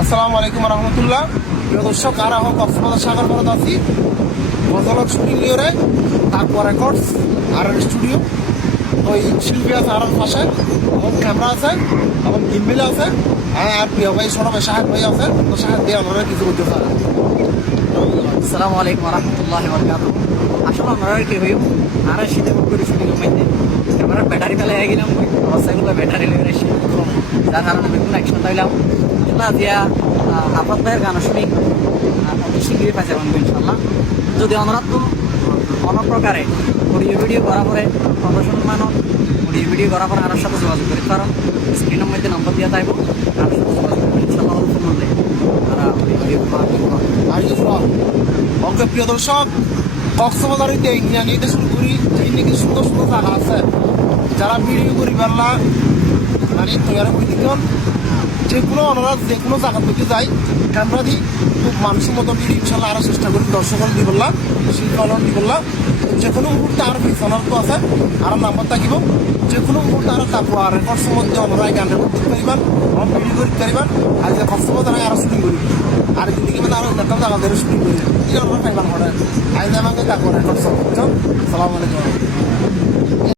আসসালামু আলাইকুম রহমতুল্লাহ। প্রিয় দর্শক, আর এখন কক্সবাজার সাগর পাড়াতে আছি গজলত শুটিং নিয়ে তারপর রেকর্ডস আর স্টুডিও। ওই শিল্পী আছে আর পাশে, এবং ক্যামেরা আছে এবং গিম্বিল আছে, আর প্রিয় ভাই ছোট ভাই শাহেদ ভাই আছে। তো শাহেদ দিয়ে আমরা কিছু করতে পারি। আসসালামু আলাইকুম রহমতুল্লাহি বরকাতুহু। আসলে আমরা কি হইব আর শীতে করে শুটিং মাইতে ক্যামেরার ব্যাটারি ফেলে গেলাম, অবস্থাগুলো ব্যাটারি লেগে এসে যার কারণে আমি কোনো অ্যাকশন পাইলাম। আসলে আজিয়া আফাত ভাইয়ের গান শুনি অতি শীঘ্রই পাইছে বানবো ইনশাল্লাহ। যদি অনুরাধ অন্য প্রকারে অডিও ভিডিও করা পরে প্রদর্শন মানব অডিও ভিডিও করার পরে আরোর সাথে যোগাযোগ করি, কারণ স্ক্রিনের মধ্যে নম্বর দিয়ে থাকবো, আরোর সাথে যোগাযোগ করি ইনশাল্লাহ। অল্প মূল্যে তারা অডিও ভিডিও অঙ্কে প্রিয় দর্শক, কক্সবাজারিতে ইন্ডিয়া নিতে শুরু করি যে নাকি সুন্দর সুন্দর জায়গা আছে, যারা ভিডিও করি পারলা মানে তৈরি করে দিতেন। যে কোনো অনুরাধ যে কোনো জায়গা থেকে যাই ক্যামেরা দিই, খুব মানুষের মতো ভিডিও ইনশাল্লাহ আরও চেষ্টা করি দর্শক দি বললাম, শিল্পী অলন দি বললাম। যে কোনো মুহূর্তে আর পিছনের তো আছে আর নাম্বার থাকিব, যে কোনো মুহূর্তে আর থাকবো। আর রেকর্ডসের মধ্যে অনুরায় গান রেকর্ড করতে পারিবেন, আমার ভিডিও করতে পারিবেন। আর যে কক্সবাজার আরও শুটিং করি, আর দিকে মানে আরও একটা জায়গা ধরে শুটিং করি, এই আমরা পাইবান হঠাৎ আইন আমাকে থাকবো রেকর্ডস। সালাম আলাইকুম।